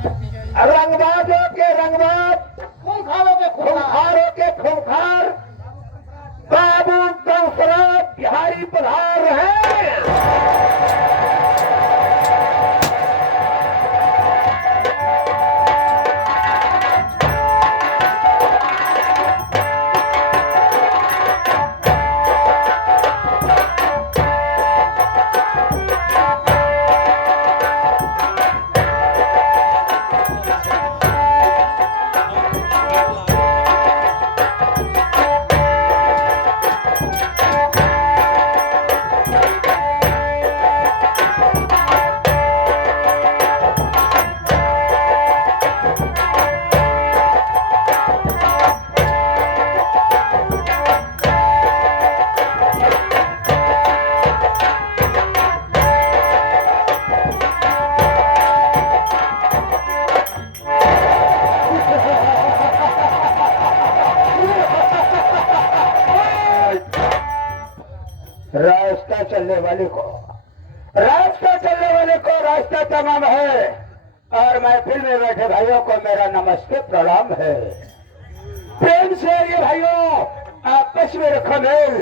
रंगबाजों के रंगबाज, खूंखारों के खूंखारों के खूंखार बाबू कंसराज बिहारी पधार हैं। रास्ता चलने वाले को रास्ता तमाम है। और महफिल में बैठे भाइयों को मेरा नमस्ते प्रणाम है। प्रेम से ये भाइयों आपस में रखो मेल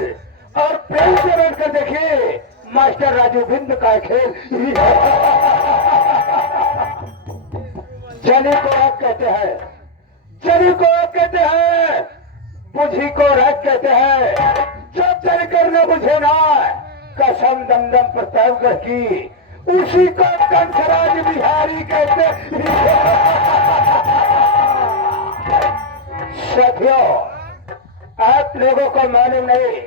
और प्रेम से बैठकर देखिए मास्टर राजू बिंद का खेल। जनी को राग कहते हैं, जनी को राग कहते हैं, बुझी को राग कहते हैं। जब चल कर न बुझे ना कसम दमदम प्रतापगढ़ की, उसी को कंसराज बिहारी कहते। साथियों, आप लोगों को मालूम नहीं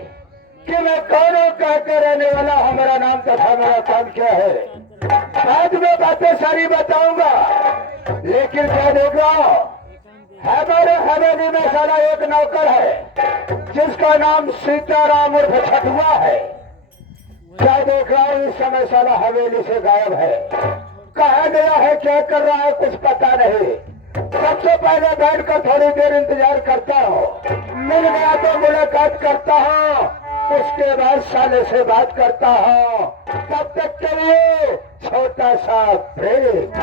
कि मैं कौन हूं, कहकर रहने वाला हमारा नाम तथा मेरा काम क्या है। बाद में बातें सारी बताऊंगा, लेकिन क्या देख रहा हूं, हमारे हवेली में साला एक नौकर है जिसका नाम सीताराम उर्फ छठुआ है। क्या देख रहा हूं, इस समय साला हवेली से गायब है। कहा गया है, क्या कर रहा है, कुछ पता नहीं। सबसे पहले बैठकर थोड़ी देर इंतजार करता हूँ, मिल गया तो मुलाकात करता हूँ, उसके बाद साले से बात करता हूँ। तब तक के लिए छोटा सा ब्रेक।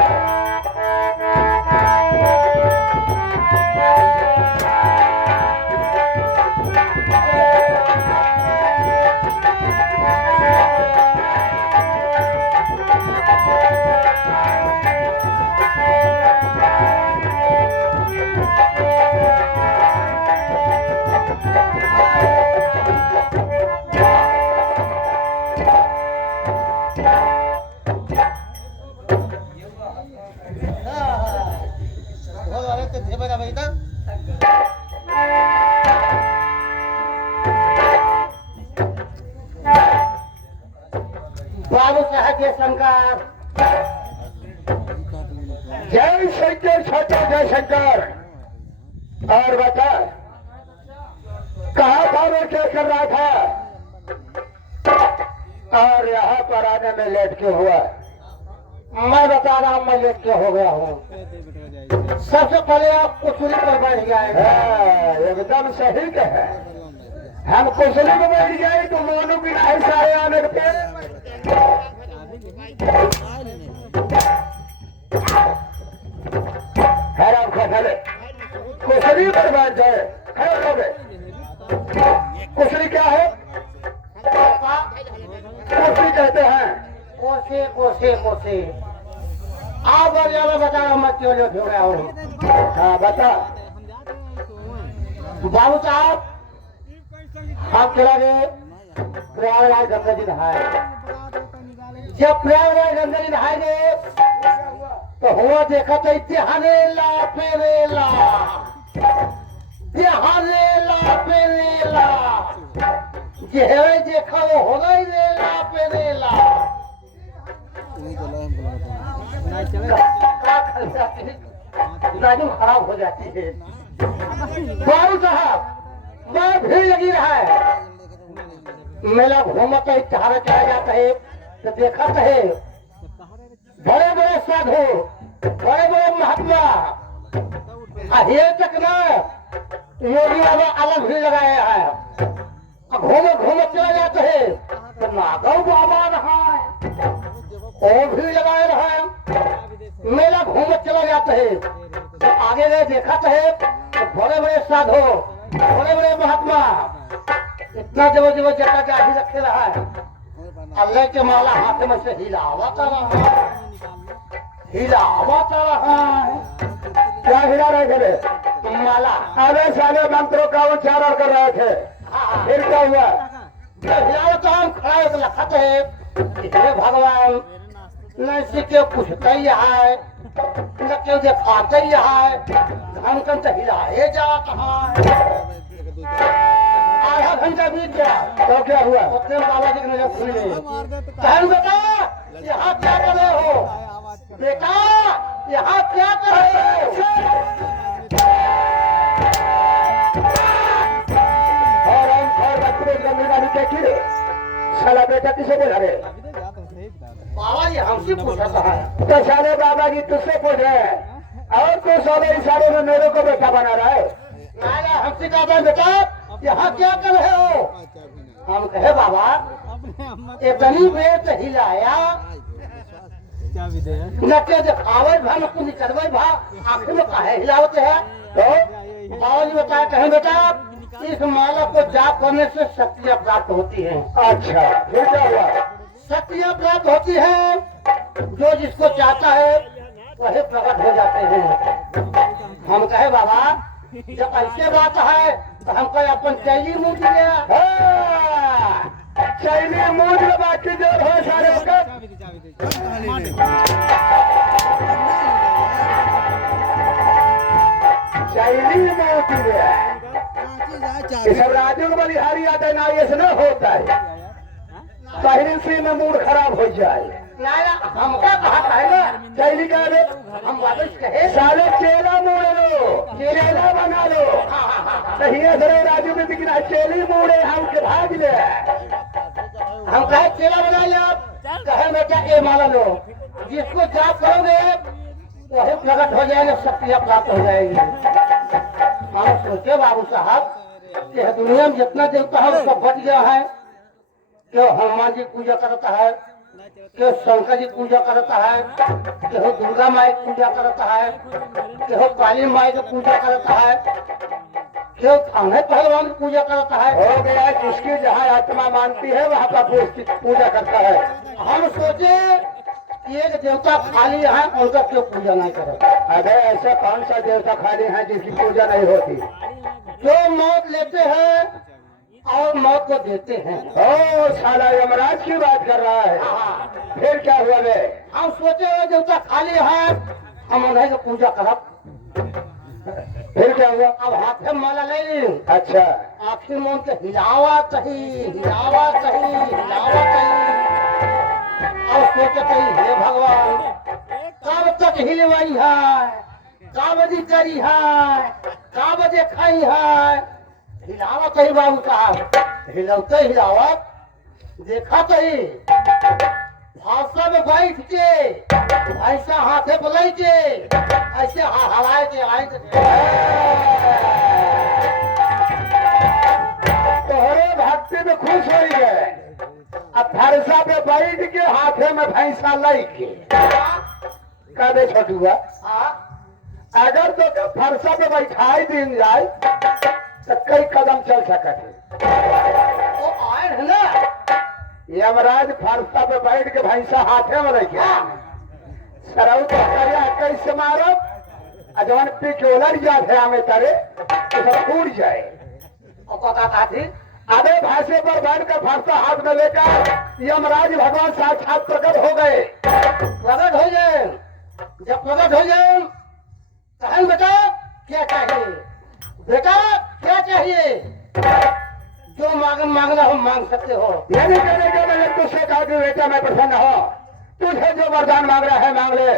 बाबू साहब जय शंकर, जय शंकर छोटा, जय शंकर। और बता, कहा था मैं, क्या कर रहा था, और यहाँ पर आने में लेट क्यों हुआ। मैं बता रहा हूँ, मैं लेट के हो गया हूँ। सबसे पहले आप कुर्सी पर बैठ गए। एकदम सही है। हम कुर्सी में बैठ जाए तो मोनू की नहीं सारे आने के। हैरान खा कुर्सी पर बैठ जाए, खड़े हो गए। कुर्सी क्या है, कुर्सी कहते हैं। कोसे कोसे कोसे आप और ज्यादा बता रहा हूँ, मैं क्यों लेट हो गया हूँ। हाँ बता। बाबू साहब, हम चला गए प्रयागराज गंगा जी नहाए। जब प्रयागराज गंगा जी नहाए गए तो हुआ देखा तो इतिहानेला पेरेला, इतिहानेला पेरेला, जेहरे देखा वो होगा ही रेला पेरेला। नाजुक खराब हो जाती है। बाबू साहब, मैं भीड़ लगी रहा है, मेला घूमता है, चढ़ा चला जाता है तो देखा है बड़े बड़े साधु, बड़े बड़े महात्मा, ये तक ना योगी बाबा अलग भीड़ लगाया है। घूम घूम चला जाता है तो माधव बाबा रहा है, और भीड़ लगाए रहा है। मेला घूम चला जाता है तो आगे गए देखा तो बड़े बड़े साधु बड़े बड़े महात्मा इतना जबरदस्त जटा जाही रखे रहा है अल्लाह के माला हाथ में से हिलावता रहा है क्या हिला रहे थे? माला अरे साले मंत्रों का उच्चारण कर रहे थे। हाँ, फिर क्या हुआ? हिलावता हम खड़ा होकर लखत है कि हे भगवान न से क्यों पूछते ही है न क्यों दिखाते ही है हम कन तो हिलाए जाता है। आधा घंटा बीत गया तो क्या हुआ? उतने में बाबा जी की नजर खुल गई। कहन बेटा यहाँ क्या कर रहे हो? बेटा यहाँ क्या कर रहे हो? और हम और बच्चे जमीन वाली देखी रे साला बेटा किसे बोला रे? बाबा जी हमसे पूछता है तो साले बाबा जी तुझसे पूछ रहे हैं और तू साले इशारे में मेरे को बेटा बना रहा है। नाला हमसे कहता है बेटा यहाँ क्या कर रहे हो? हम कहे बाबा इतनी बेर से हिलाया नटे दिखावे भा न कुछ चढ़वे भा आखिर में काहे हिलावते है? तो बाबा जी बताया कहे बेटा इस माला को जाप करने से शक्तियाँ प्राप्त होती हैं। अच्छा फिर क्या हुआ? शक्तियाँ प्राप्त होती हैं जो जिसको चाहता है वही प्रकट हो जाते हैं। हम कहे बाबा जब ऐसे बात है तो हम कहे अपन चैली मुँह दिया चैनी मूड में बाकी जो हो सारे होकर चैनी मूड में ये सब राजू बलिहारी आते ना ये से न होता है पहले से में मूड खराब हो जाए। नाला हमका कहा कहेगा चैली का रे हम वापस कहे साले चेला मोड़ लो चेला बना लो तहिया सरे राजू में दिखना चेली मोड़े हम के भाग ले हम कहे चेला बना लो कहे बेटा ये माला लो जिसको जाप करोगे वही प्रकट हो जाएगा शक्तियाँ प्राप्त हो जाएगी। हम सोचे बाबू साहब कि दुनिया में जितना देवता है उसका बच गया है क्यों हनुमान जी पूजा करता है क्यों शंकर जी पूजा करता है क्यों दुर्गा माई की पूजा करता है क्यों काली माई की पूजा करता है क्यों थाने पहलवान की पूजा करता है। हो गया जिसकी जहाँ आत्मा मानती है वहाँ पर पूजा करता है। हम सोचे कि एक देवता खाली है उनका क्यों पूजा नहीं करे? अरे ऐसा कौन सा देवता खाली है जिसकी पूजा नहीं होती? जो मौत लेते हैं और मौत को देते हैं। ओ साला यमराज की बात कर रहा है। फिर क्या हुआ बे? हम सोचे वो देवता खाली है हम उन्हें की पूजा करब। फिर क्या हुआ? अब हाथ में माला ले ली अच्छा आखिर में उनके हिलावा चाहिए हिलावा चाहिए हिलावा चाहिए और सोचे चाहिए हे भगवान कब तक हिलवाई है का बजे करी है का बजे खाई है हिलावत ही बाबू साहब हिलौते हिलावत देखा ही भाषा में बैठ के ऐसा हाथे बोले के ऐसे हवाए के आए तोहरे भक्ति में खुश हो गए। अब फरसा पे बैठ के हाथे में भैंसा लाई के कदे छोटुआ अगर तो फरसा पे बैठाई दिन जाए तो कई कदम चल सकते वो आए है ना यमराज फरसा पे बैठ के भैंसा हाथे में लेके सरऊ तो करिया कैसे मारब जवान पिछोलर जाते हमें तरे तो सब टूट जाए। और कथा थी अबे भैंसे पर बैठ कर फरसा हाथ में लेकर यमराज भगवान साक्षात प्रकट हो गए। प्रकट हो जाए जब प्रकट हो जाए कहन बेटा क्या चाहिए बेटा क्या चाहिए जो मांगना हो मांग सकते हो। ये नहीं कहने के मैंने तुझसे कहा कि बेटा मैं प्रसन्न हो तुझे जो वरदान मांग रहा है मांग ले।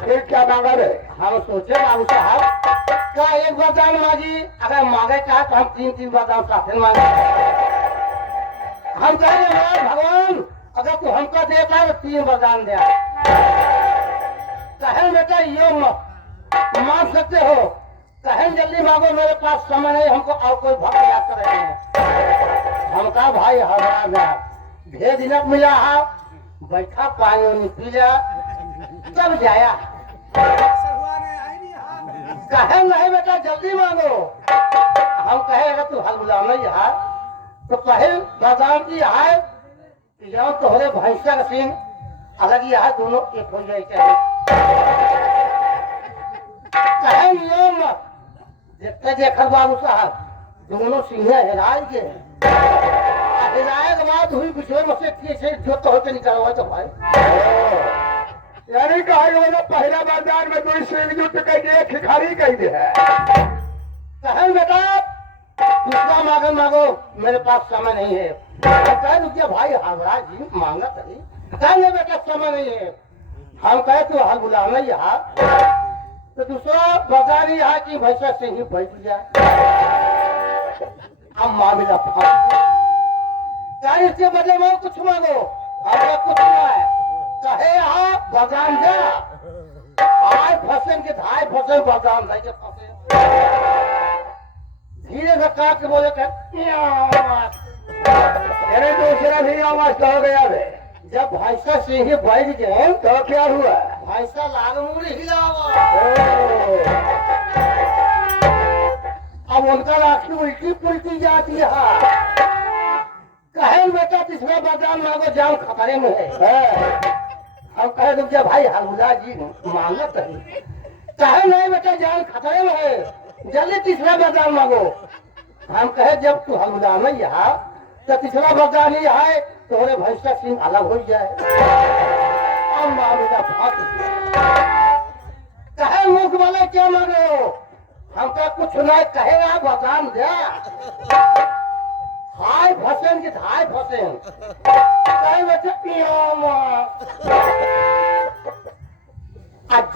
फिर क्या मांगा रे? हम सोचे बाबू साहब क्या एक वरदान मांगी अगर मांगे चाहे तो हम तीन वरदान साथ में मांगे। हम कहेंगे भगवान अगर तू हमको देता है तो 3 वरदान दे कहें बेटा ये मांग सकते हो कहें जल्दी मांगो मेरे पास समय नहीं हमको और कोई भक्त याद कर रहे हैं। हम कहा भाई हमारा भेद न मिला है बैठा पानी पी लिया तब जाया कहे नहीं बेटा जल्दी मांगो। हम कहे अगर तू हल बुला नहीं है तो कहे बाजार की है कि जाओ तोहरे भैंसा का सीन अलग ही है, दोनों एक हो जाए चाहिए। कहे नियम देखते देखकर बाबू साहब दोनों सीने हिलाए के हिलाए के बाद हुई बिछोर में से जो तो होते निकलवा तो भाई यानी कहा बोला पहला बाजार में कोई सिंह जुट कह खिखारी कह दे है। कहे बेटा दूसरा मांगो मांगो, मेरे पास समय नहीं है। कहे रुकिया भाई हावड़ा जी मांगा कहीं कहेंगे बेटा समय नहीं है। हम कहे तू हाल बुलाना यहाँ तो दूसरा बाजार ही यहाँ की भैंसा से ही बैठ जाए। अब मामला कहे इसके बदले में कुछ मांगो, हमको कुछ ना है। कहे यहाँ बाजार जा आए फसल के धाय फसल बाजार नहीं के फंसे धीरे से काट के बोले अरे दूसरा भी आवाज तो हो गया है। जब भैंसा से ही बैठ गए तो क्या हुआ? भैंसा लाग मुड़ हिलावा। अब उनका राखी उल्टी पुल्टी जाती है। कहे बेटा तीसरा बाजार मांगो जाम खतरे में है। हम कहे रुक जा भाई हलुला जी मांगा कहीं कहे नहीं बेटा जान खतरे में है, जल्दी तीसरा बाजार मांगो। हम कहे जब तू हलुला नहीं यहाँ तो तीसरा बाजार नहीं आए तो हमारे भैंसा सिंह अलग हो जाए। अब मामला फंस गया। कहे मुख वाले क्या मांगे हो? हम कहे कुछ नहीं, कहेगा बाजार जा हाय फसेन की हाय फसेन कहे बेटा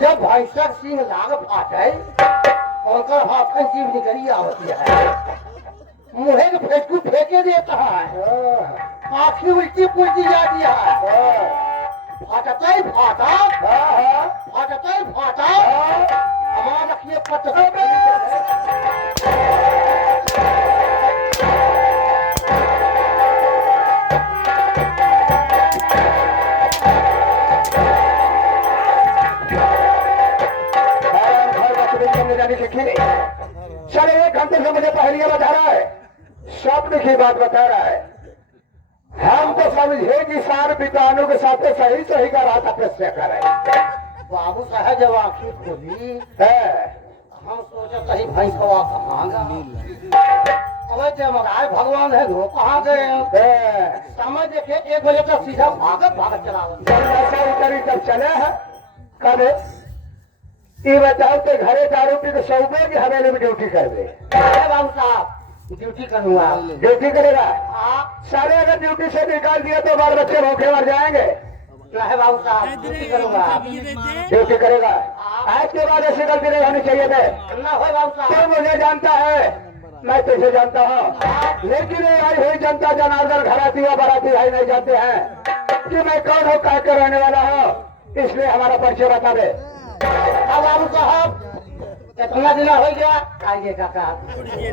जब भैंसा सिंह लाग फाटे उनका हाथन जीव निकली आवती है, मुहे के फेंकू फेंके देता है, आँखी उल्टी पुल्टी जाती है। फाटता ही फाटा फाटता ही फाटा हमारा रखिए पट चले 1 घंटे से मुझे पहलिया बता रहा है, स्वप्न की बात बता रहा है। हम तो समझे कि सार पितानों के साथ सही सही का रात तपस्या करे। बाबू साहब जब आँखें खोली हम सोचा कहीं भैंस हवा कहांगा। अब जब मगाए भगवान है वो कहाँ गए? समझ देखे 1 बजे तक सीधा भागत भागत चलावत उतरी तब चले है करे ये बताओ तो घरे दारू पी के सौबे की हवेली में ड्यूटी कर दे। बाबू साहब ड्यूटी करूँगा। ड्यूटी करेगा? हाँ। सारे अगर ड्यूटी से निकाल दिया तो बाल बच्चे भूखे मर जाएंगे। है बाबू साहब ड्यूटी करूँगा। ड्यूटी करेगा? आज के बाद ऐसी गलती नहीं होनी चाहिए थे। ना हो बाबू साहब। तो मुझे जानता है, मैं तुझे जानता हूँ, लेकिन ये आई हुई जनता जनार्दन घराती व बराती भाई नहीं जानते हैं कि मैं कौन हूँ, क्या कर रहने वाला हूँ, इसलिए हमारा परिचय बता दे। अब बाबू साहब कितना दिन हो गया आइए काका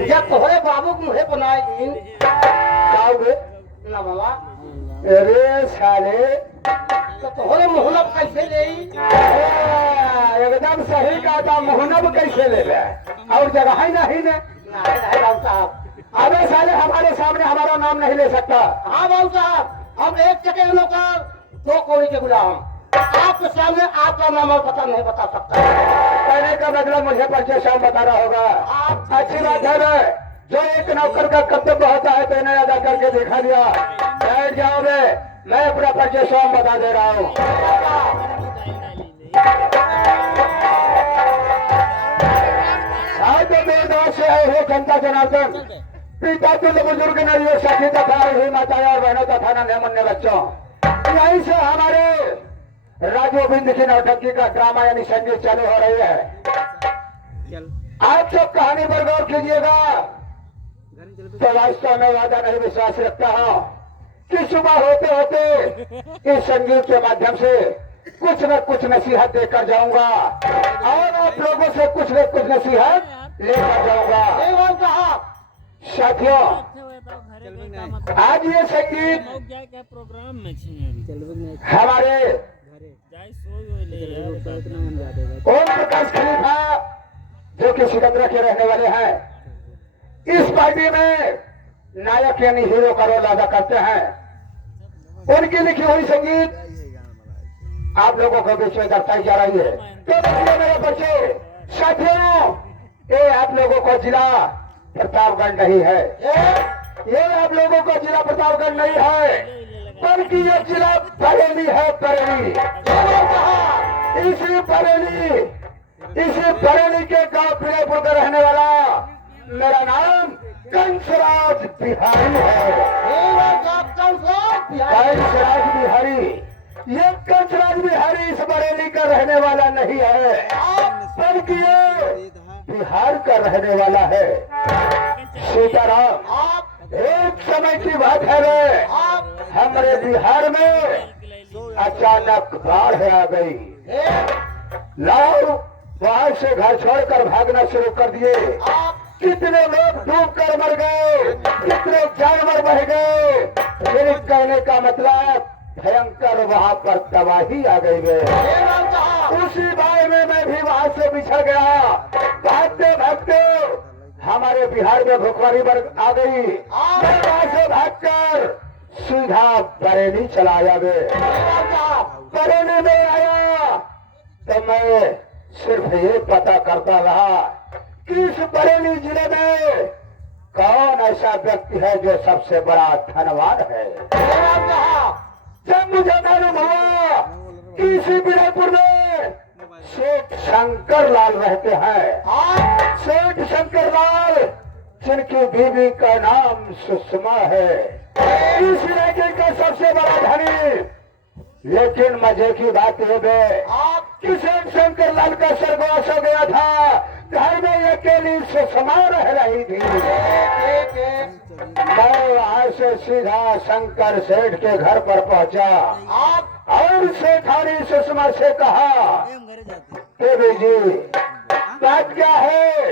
जब तोहरे बाबू को मुझे बनाए ना बाबा। अरे साले तो तोहरे मुहलब कैसे ले? एकदम सही कहा था, मुहनब कैसे ले ले और जगह ही नहीं ने। बाबू साहब अबे साले हमारे सामने हमारा नाम नहीं ले सकता। हाँ बाबू साहब हम 1 चके नौकर 2 कौड़ी के गुलाम, आपके सामने आपका नाम और पता नहीं बता सकता। कहने का मतलब मुझे परिचय शाम बता रहा होगा। अच्छी बात है, जो एक नौकर का कर्तव्य होता है तो इन्हें अदा करके दिखा दिया। बैठ जाओ बे, मैं अपना परिचय शाम बता दे रहा हूँ। आज तो मेरे गाँव से आए हो जनता जनार्दन, पिता तुल्य बुजुर्ग नरियों साथी तथा ही माता और बहनों तथा नन्हे मुन्ने बच्चों, यहीं से हमारे राजो बिंद की नौटंकी का ड्रामा यानी संगीत चालू हो रही है। आप सब कहानी पर गौर कीजिएगा तो वास्तव में वादा नहीं विश्वास रखता हूँ कि सुबह होते होते इस संगीत के माध्यम से कुछ न कुछ नसीहत देकर जाऊंगा और आप लोगों से कुछ न कुछ नसीहत लेकर जाऊंगा। साथियों आज ये संगीत प्रोग्राम में हमारे ओम प्रकाश खलीफा जो कि सिकंदरा के रहने वाले हैं। इस पार्टी में नायक यानी हीरो का रोल अदा करते हैं। उनकी लिखी हुई संगीत आप लोगों को बीच में दर्शाई जा रही है। तो देखिए मेरे बच्चे साथियों, ये आप लोगों को जिला प्रतापगढ़ नहीं है, ये आप लोगों को जिला प्रतापगढ़ नहीं है, बल्कि ये जिला बरेली है। बरेली इसी बरेली के गांव पीड़ेपुर का रहने वाला मेरा नाम कंसराज बिहारी है। कंसराज बिहारी, ये कंसराज बिहारी इस बरेली का रहने वाला नहीं है, बल्कि ये बिहार का रहने वाला है। सीताराम, एक समय की बात है रे, हमारे बिहार में अचानक बाढ़ आ गई। लाओ वहां से घर छोड़कर भागना शुरू कर दिए। कितने लोग डूब कर मर गए, कितने जानवर बह गए। मेरे कहने का मतलब भयंकर वहां पर तबाही आ गई है। उसी बारे में मैं भी वहां से बिछड़ गया। भागते भागते हमारे बिहार में भुखमरी आ गई। मैं वहां से भागकर सीधा बरेली चला आया। बरेली में आया तो मैं सिर्फ ये पता करता रहा कि इस बरेली जिले में कौन ऐसा व्यक्ति है जो सबसे बड़ा धनवान है। जब मुझे मालूम हुआ कि इसी बीरापुर में सेठ शंकर लाल रहते हैं। सेठ शंकर लाल, जिनकी बीवी का नाम सुषमा है, इस इलाके का सबसे बड़ा धनी। लेकिन मजे की बात यह है कि सेठ शंकर लाल का स्वर्गवास हो गया था। घर में अकेली सुषमा रह रही थी। मैं वहां से सीधा शंकर सेठ के घर पर पहुंचा और सेठानी सुषमा से कहा, देवी जी बात क्या है,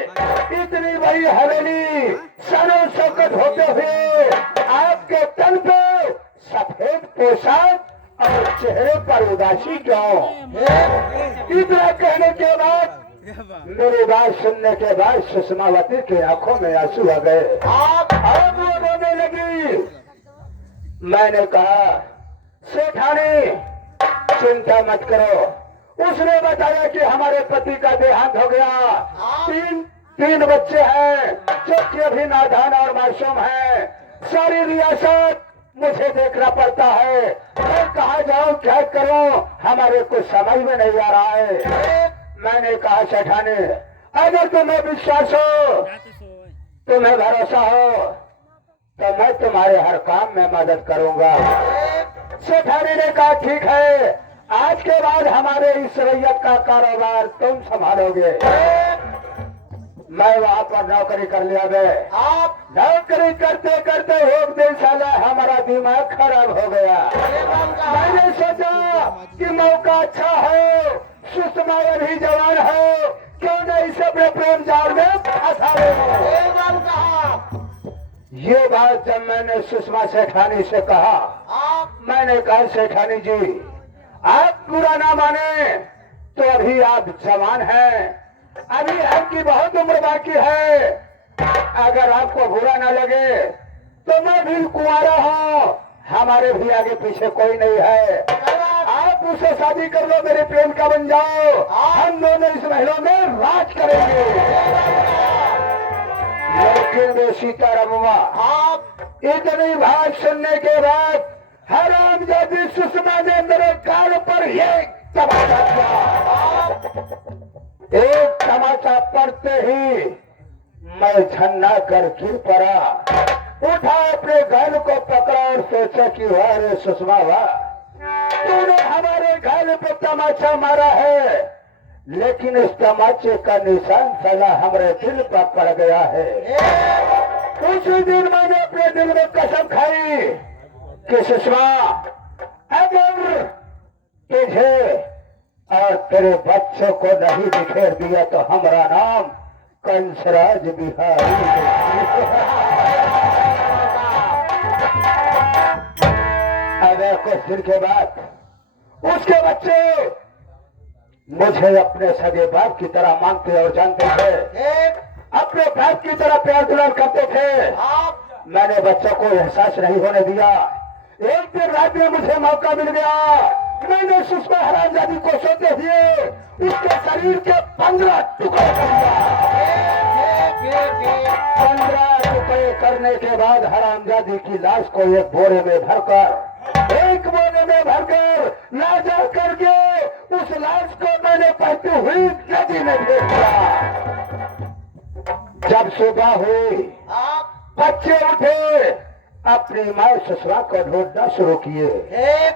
इतनी बड़ी हवेली सरो शौकत होते हुए आपके तन पे सफेद पोशाक और चेहरे पर उदासी क्यों? इतना कहने के बाद, मेरी बात सुनने के बाद सुषमावती की आंखों में आंसू आ गए और वो रोने लगी। मैंने कहा, सेठानी चिंता मत करो। उसने बताया कि हमारे पति का देहांत हो गया। तीन बच्चे हैं जो कि अभी नादान और मासूम हैं। सारी रियासत मुझे देखना पड़ता है। मैं कहाँ जाऊँ, क्या करूँ, हमारे को समझ में नहीं आ रहा है। मैंने कहा, सेठानी अगर तुम्हें विश्वास हो, तुम्हें भरोसा हो, तो मैं तुम्हारे हर काम में मदद करूंगा। सेठानी ने कहा, ठीक है, आज के बाद हमारे इस रैयत का कारोबार तुम संभालोगे। मैं वहां पर नौकरी कर लिया गए। आप नौकरी करते करते एक दिन साला हमारा दिमाग खराब हो गया। मैंने सोचा कि मौका अच्छा है, सुषमा भी जवान है, क्यों नहीं इसे अपने प्रेम जाल में फंसा ले। ये बात जब मैंने सुषमा सेठानी से कहा, मैंने कहा, सेठानी जी आप बुरा ना माने, तो अभी आप जवान हैं, अभी आपकी बहुत उम्र बाकी है। अगर आपको बुरा ना लगे तो मैं भी कुंवारा हूँ, हमारे भी आगे पीछे कोई नहीं है। आप उससे शादी कर लो, मेरे प्रेम का बन जाओ, हम दोनों इस महलों में राज करेंगे। लेकिन वे सीतारामुआ, आप इतनी बात सुनने के बाद हरामजादी सुषमा ने मेरे कान पर एक तमाचा दिया। एक तमाचा पड़ते ही मैं झन्ना कर गिर पड़ा। उठा, अपने गाल को पकड़ा और सोचा कि वाह रे सुषमा, वाह, तूने हमारे गाल पे तमाचा मारा है, लेकिन इस तमाचे का निशान साला हमारे दिल पर पड़ गया है। उसी दिन मैंने अपने दिल में कसम खाई कि सुषमा, अगर तुझे और तेरे बच्चों को नहीं बिखेर दिया तो हमारा नाम कंसराज बिहारी। अगर कुछ दिन के बाद उसके बच्चे मुझे अपने सगे बाप की तरह मानते और जानते थे, ठीक। अपने बाप की तरह प्यार दुलार करते थे। आप मैंने बच्चों को एहसास नहीं होने दिया। एक दिन रात में मुझे मौका मिल गया, मैंने सुषमा हरामजादी को सोते हुए उसके शरीर के 15 टुकड़े कर दिया। 15 टुकड़े करने के बाद हरामजादी की लाश को एक बोरे में भरकर ला जा करके उस लाश को मैंने बहती हुई नदी में फेंक दिया। जब सुबह हुई, आप बच्चे उठे, अपनी माँ ससुरा को ढूंढना शुरू किए। ठीक।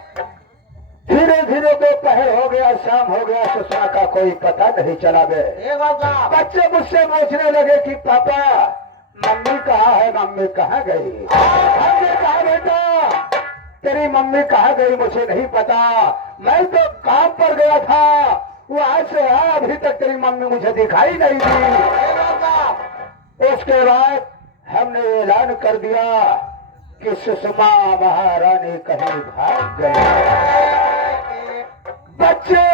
धीरे धीरे दोपहर हो गया, शाम हो गया, ससुरा का कोई पता नहीं चला गए। एक बात साहब, बच्चे मुझसे पूछने लगे कि पापा मम्मी कहाँ है, मम्मी कहाँ गई? हमने कहा बेटा तेरी मम्मी कहाँ गई मुझे नहीं पता, मैं तो काम पर गया था, वहां से अभी तक तेरी मम्मी मुझे दिखाई नहीं दी। एक बात साहब, उसके बाद हमने ऐलान कर दिया कि सुषमा महारानी कहीं भाग गई। बच्चे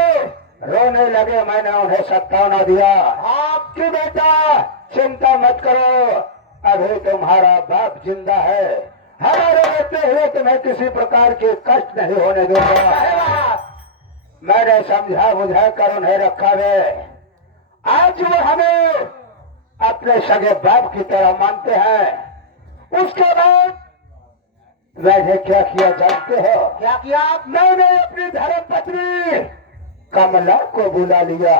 रोने लगे, मैंने उन्हें सत्तावना दिया आप कि बेटा चिंता मत करो, अभी तुम्हारा बाप जिंदा है, हमारे रहते हुए तुम्हें किसी प्रकार के कष्ट नहीं होने दूंगा। मैंने समझा बुझा कर उन्हें रखा है। आज वो हमें अपने सगे बाप की तरह मानते हैं। उसके बाद मैंने क्या किया जानते हो? क्या किया आप? मैंने अपनी धर्म पत्नी कमला को बुला लिया,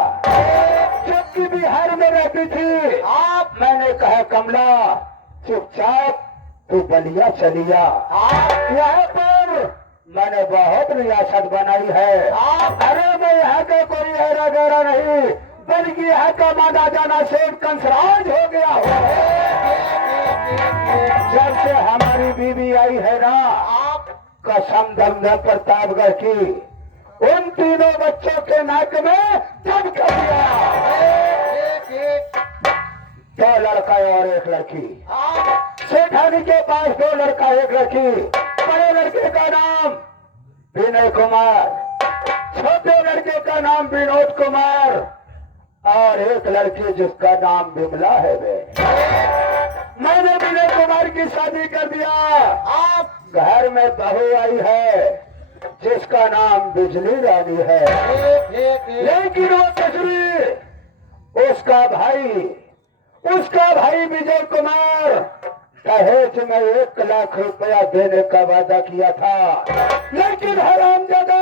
जो कि बिहार में रहती थी। आप मैंने कहा कमला चुपचाप तू बलिया चलिया, यहाँ पर मैंने बहुत रियासत बनाई है। अरे मैं यहाँ का कोई हैरा गैरा नहीं, बल्कि यहाँ का माना जाना सेठ कंसराज हो गया हो। जब से हमारी बीवी आई है ना, आप कसम दमदम प्रतापगढ़ की, उन तीनों बच्चों के नाक में दम कर दिया। दो लड़का और एक लड़की। सेठानी के पास 2 लड़का 1 लड़की। बड़े लड़के का नाम विनय कुमार, छोटे लड़के का नाम विनोद कुमार, और एक लड़की जिसका नाम बिमला है। वे मैंने विनय कुमार की शादी कर दिया। आप घर में बहू आई है जिसका नाम बिजली रानी है, लेकिन वो ससुरी उसका भाई विजय कुमार दहेज में 1 लाख रुपया देने का वादा किया था, लेकिन हरामजादा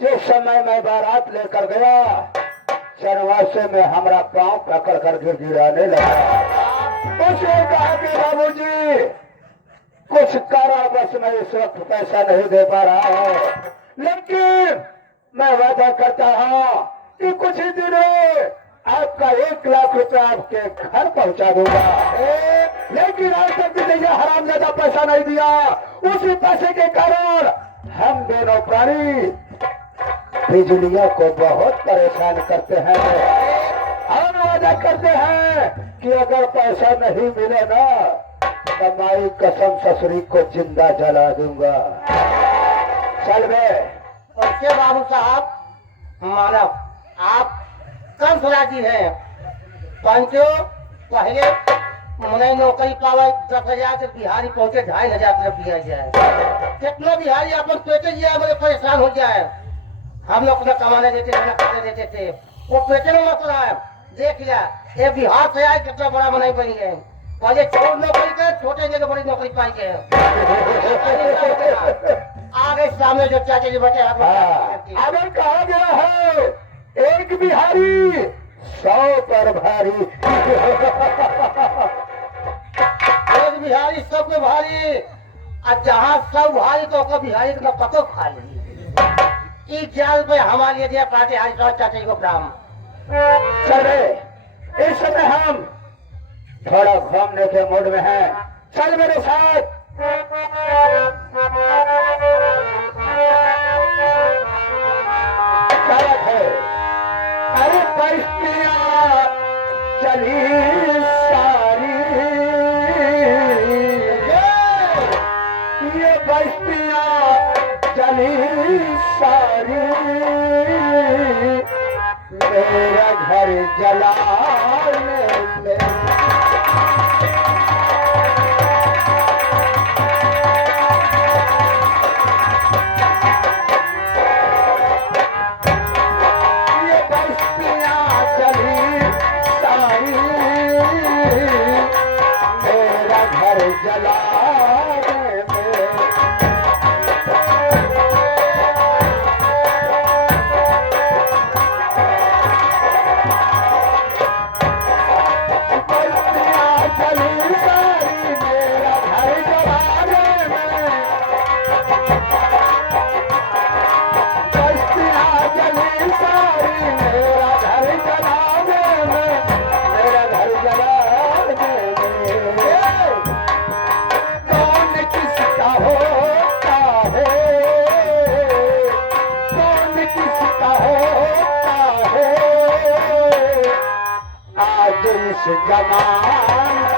जिस समय मैं बारात लेकर गया, चरवासे में हमारा पांव पकड़ कर गिराने लगा। उसने कहा कि बाबूजी कुछ करा, बस मैं इस वक्त पैसा नहीं दे पा रहा हूँ, लेकिन मैं वादा करता हूँ कि कुछ ही दिनों आपका 1 लाख रुपया आपके घर पहुंचा दूंगा। लेकिन आज तक भी नहीं हरामजादा पैसा नहीं दिया। उसी पैसे के कारण हम दोनों प्राणी बिजलिया को बहुत परेशान करते हैं। हम वादा करते हैं कि अगर पैसा नहीं मिले ना, तो माई कसम ससुरी को जिंदा जला दूंगा। चल बे। उसके बाबू साहब, मानव आप कंसराजी है, पंचो पहले मुनई नौकरी पावे 10,000 से बिहारी पहुंचे 2,500 तरफ दिया जाए। कितना बिहारी अपन पेटे जाए बड़े परेशान हो जाए। हम लोग न कमाने देते थे न खाने देते थे, वो पेटे में मसला है। देख लिया ये बिहार से आए कितना बड़ा बनाई बनी है, पहले छोट नौकरी कर, छोटे जगह बड़ी नौकरी पाई गए। आगे सामने जो चाचा जी बैठे हैं, अगर कहा गया है एक बिहारी 100 पर भारी। एक बिहारी सबके भारी, और जहाँ सब भारी तो ओकर बिहारी का पतो खा ली। इस जाल पे हमारे लिए पार्टी आज चाचा जी को प्राम। चले, इस समय हम थोड़ा घूमने के मूड में हैं। चल मेरे साथ। गलत है। अरे बस्तियां चली सारी, ये बस्तियां चली सारी, जलाने में। ये बस्तियां चली सारी मेरा घर जलाने में। बस्तियां चली सारी मेरा घर जलाने में। बस्तियां चली सारी मेरा घर जलाने में। मेरा घर जलाने में। कौन किसका होता है, कौन किसका होता है आज इस जमाने।